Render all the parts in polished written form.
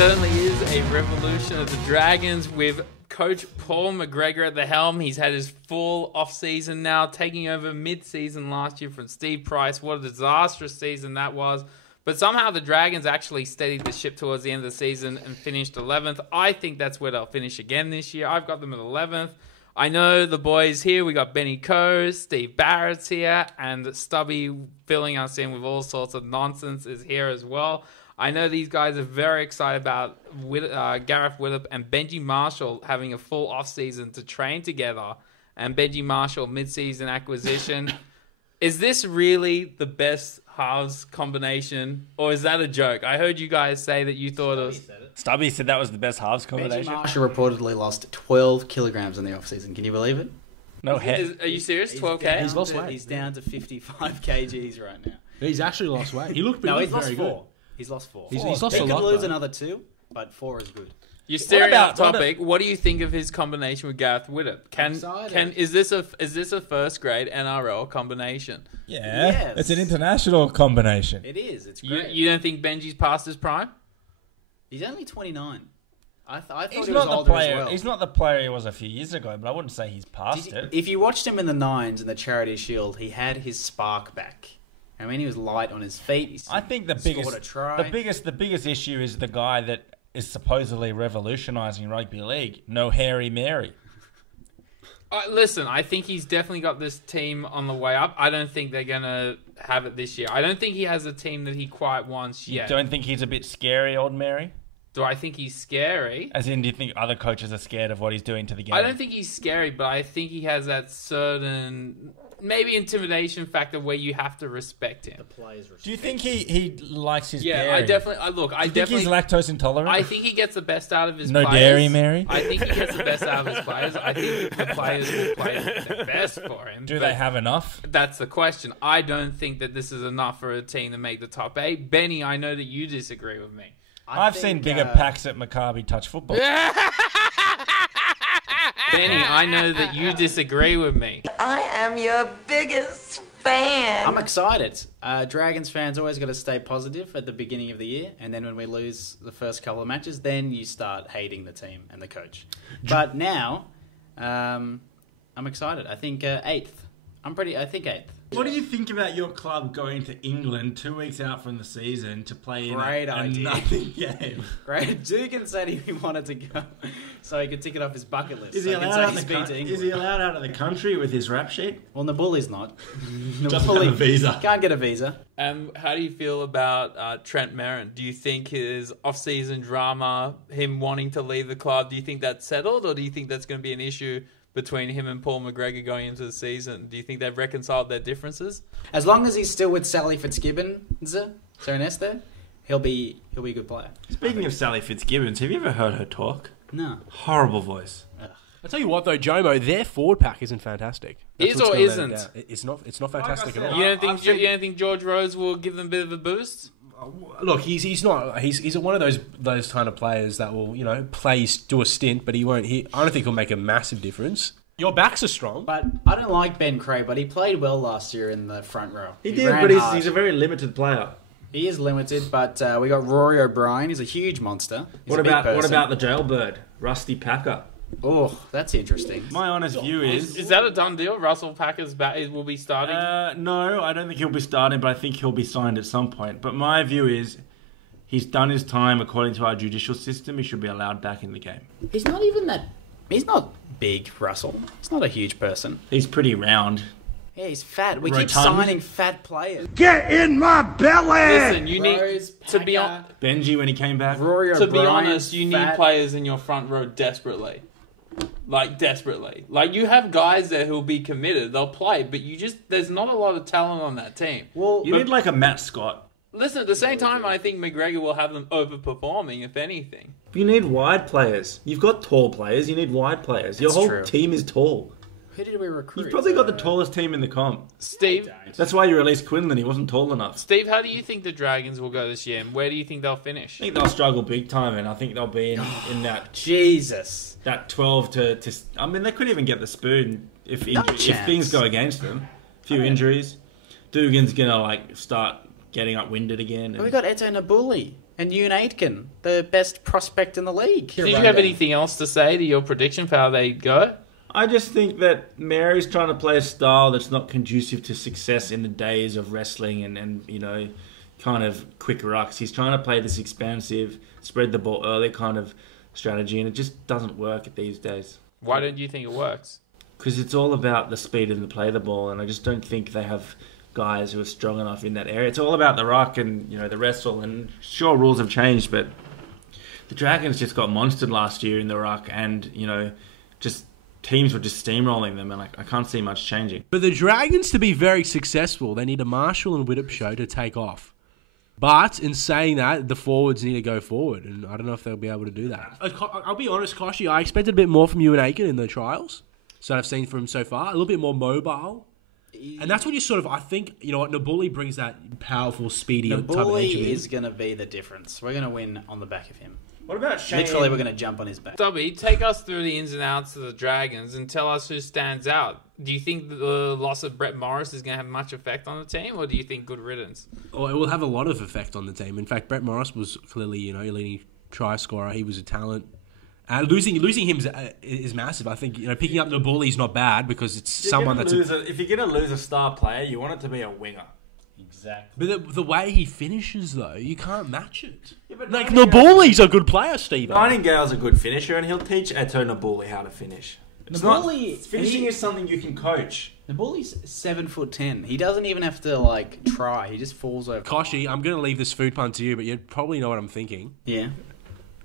certainly is a revolution of the Dragons with Coach Paul McGregor at the helm. He's had his full off-season now, taking over mid-season last year from Steve Price. What a disastrous season that was. But somehow the Dragons actually steadied the ship towards the end of the season and finished 11th. I think that's where they'll finish again this year. I've got them at 11th. I know the boys here. We got Benny Coe, Steve Barrett's here, and Stubbie filling us in with all sorts of nonsense is here as well. I know these guys are very excited about Gareth Willop and Benji Marshall having a full off-season to train together. And Benji Marshall, mid-season acquisition. Is this really the best halves combination, or is that a joke? I heard you guys say that you thought it was... Stubby said that was the best halves combination. Benji Marshall reportedly lost 12 kilograms in the off-season. Can you believe it? No head. Are you serious? 12K? He's lost weight. He's down to 55 kgs right now. He's actually lost weight. He looked He's very lost 4. He's lost 4. He's lost he a could lot, lose though. another 2, but 4 is good. You're staring off topic. What do you think of his combination with Gareth Willop? Is this a first grade NRL combination? Yeah, Yes. it's an international combination. It is. It's great. You don't think Benji's past his prime? He's only 29. I thought He's he was not the older player. as well. He's not the player he was a few years ago, but I wouldn't say he's past it. If you watched him in the Nines in the Charity Shield, he had his spark back. I mean, he was light on his feet. I think the biggest issue is the guy that is supposedly revolutionising rugby league. No Harry Mary. Listen, I think he's definitely got this team on the way up. I don't think they're going to have it this year. I don't think he has a team that he quite wants yet. You don't think he's a bit scary, old Mary? Do I think he's scary? As in, do you think other coaches are scared of what he's doing to the game? I don't think he's scary, but I think he has that certain, maybe intimidation factor where you have to respect him. The players respect. Do you think he likes his dairy? I definitely think he's lactose intolerant? I think he gets the best out of his no players. No dairy, Mary? I think he gets the best out of his players. I think the players will play the best for him. Do they have enough? That's the question. I don't think that this is enough for a team to make the top 8. Benny, I know that you disagree with me. I've seen bigger packs at Maccabi touch football. Benny, I know that you disagree with me. I am your biggest fan. I'm excited. Dragons fans always got to stay positive at the beginning of the year, and then when we lose the first couple of matches, then you start hating the team and the coach. But now, I'm excited. I think 8th. I think 8th. What do you think about your club going to England 2 weeks out from the season to play in a nothing game? Great. Dugan said he wanted to go so he could tick it off his bucket list. Is he allowed out of the country with his rap sheet? Well, Nabuli's not. Doesn't have a visa. Can't get a visa. How do you feel about Trent Merrin? Do you think his off-season drama, him wanting to leave the club, do you think that's settled, or do you think that's going to be an issue between him and Paul McGregor going into the season? Do you think they've reconciled their differences? As long as he's still with Sally Fitzgibbons, there, he'll be a good player. Speaking of Sally Fitzgibbons, have you ever heard her talk? No. Horrible voice. I tell you what, though, Jomo, their forward pack isn't fantastic. Is or isn't? It's not fantastic at all. You don't think George Rose will give them a bit of a boost? Look, he's not. He's one of those kind of players that will do a stint, but he won't. I don't think he'll make a massive difference. Your backs are strong, but I don't like Ben Cray, but he played well last year in the front row. He did, but he's a very limited player. He is limited, but we got Rory O'Brien. He's a huge monster. What about the jailbird, Rusty Packer? Oh, that's interesting. My honest view is that a done deal? Russell Packers will be starting? No, I don't think he'll be starting, but I think he'll be signed at some point. But my view is he's done his time according to our judicial system. He should be allowed back in the game. He's not even that... He's not big, Russell. He's not a huge person. He's pretty round. Yeah, he's fat. We keep signing fat players. Get in my belly! Listen, you need to be on... Benji when he came back. Rory O'Brien, to be honest, you need players in your front row desperately. Desperately. You have guys there who'll be committed. They'll play, but there's not a lot of talent on that team. Well, you need like a Matt Scott. Listen, at the same time, I think McGregor will have them overperforming, if anything. You need wide players. You've got tall players. You need wide players. Your whole team is tall. Who did we recruit? You've probably got the tallest team in the comp. Steve? That's why you released Quinlan. He wasn't tall enough. Steve, how do you think the Dragons will go this year? And where do you think they'll finish? I think they'll struggle big time, and I think they'll be in that... Jesus. That 12 to... I mean, they couldn't even get the spoon if things go against them. A few injuries. Dugan's going to start getting upwinded again. We got Eto Nabuli and Yoon Aitken, the best prospect in the league. Did you have anything else to say to your prediction for how they go? I just think that Mary's trying to play a style that's not conducive to success in the days of wrestling and you know, kind of quick rucks. He's trying to play this expansive, spread the ball early kind of strategy, and it just doesn't work these days. Why don't you think it works? Because it's all about the speed and the play of the ball, and I just don't think they have guys who are strong enough in that area. It's all about the ruck and, you know, the wrestle, and sure, rules have changed, but the Dragons just got monstered last year in the ruck, and, you know, just teams were just steamrolling them, and I can't see much changing. For the Dragons to be very successful, they need a Marshall and Widdop show to take off. But in saying that, the forwards need to go forward, and I don't know if they'll be able to do that. I'll be honest, Koshi, I expected a bit more from Ewan Aiken in the trials, so I've seen from him so far. A little bit more mobile. And that's when you sort of, I think, you know what, Nabuli brings that powerful, speedy type of edge. Nabuli is going to be the difference. We're going to win on the back of him. What about Shane? Literally, we're going to jump on his back. Stubbie, take us through the ins and outs of the Dragons and tell us who stands out. Do you think the loss of Brett Morris is going to have much effect on the team, or do you think good riddance? Oh, it will have a lot of effect on the team. In fact, Brett Morris was clearly, you know, your leading try scorer. He was a talent. Losing him is massive. I think, you know, picking up Nabuli is not bad because it's someone that's... if you're going to lose a star player, you want it to be a winger. Exactly. But the way he finishes, though, you can't match it. Yeah, but like, Nabuli's a good player, Steve. Nightingale's a good finisher, and he'll teach Eto Nabuli how to finish. Finishing is something you can coach. Nabuli's 7'10". He doesn't even have to, like, try. He just falls over. Koshi, I'm going to leave this food pun to you, but you probably know what I'm thinking. Yeah.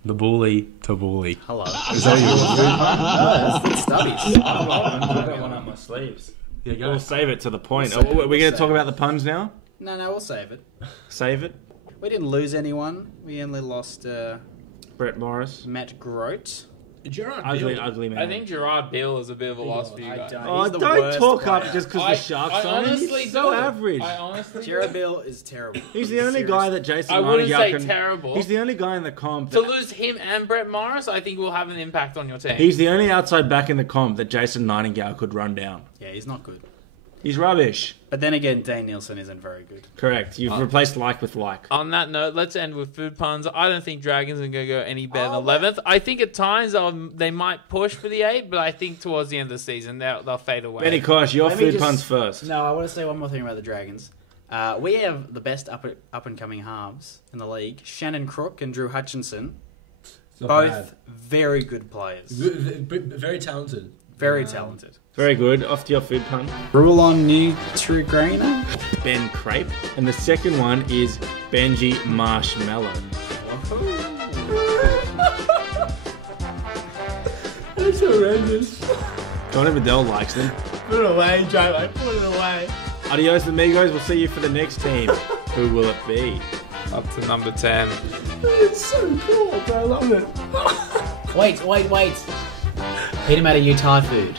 Nabuli to bully. Hello. Is that your food pun? No, that's Stubby's. I've got one up my sleeves. Yeah, go. We'll save it to the point. Are we going to talk about the puns now? No, we'll save it. Save it? We didn't lose anyone. We only lost Brett Morris. Matt Grote. Gerard Ugly man. I think Gerard Bill is a bit of a loss for you guys. He's the don't worst talk player. up just because the Sharks on him. He's so average. I honestly Gerard Bill is terrible. He's the only guy that Jason I wouldn't Nightingale say terrible. He's the only guy in the comp. To lose him and Brett Morris, I think will have an impact on your team. He's the only outside back in the comp that Jason Nightingale could run down. Yeah, he's not good. He's rubbish. But then again, Dane Nielsen isn't very good. Correct. You've replaced like with like. On that note, let's end with food puns. I don't think Dragons are going to go any better than 11th. I think at times they might push for the 8, but I think towards the end of the season they'll fade away. Benny Kosh, your Let me food just- puns first. No, I want to say one more thing about the Dragons. We have the best up and coming halves in the league. Shannon Crook and Drew Hutchinson. Both very good players. Very talented. Very talented. Very good. Off to your food pun. Rulon Nutrigrainer. Ben Crape. And the second one is Benji Marshmallow. That's horrendous. Johnny Bedell likes them. Put it away, Joe. Put it away. Adios, amigos. We'll see you for the next team. Who will it be? Up to number 10. It's so cool. I love it. Wait. Hit him out of your Thai food.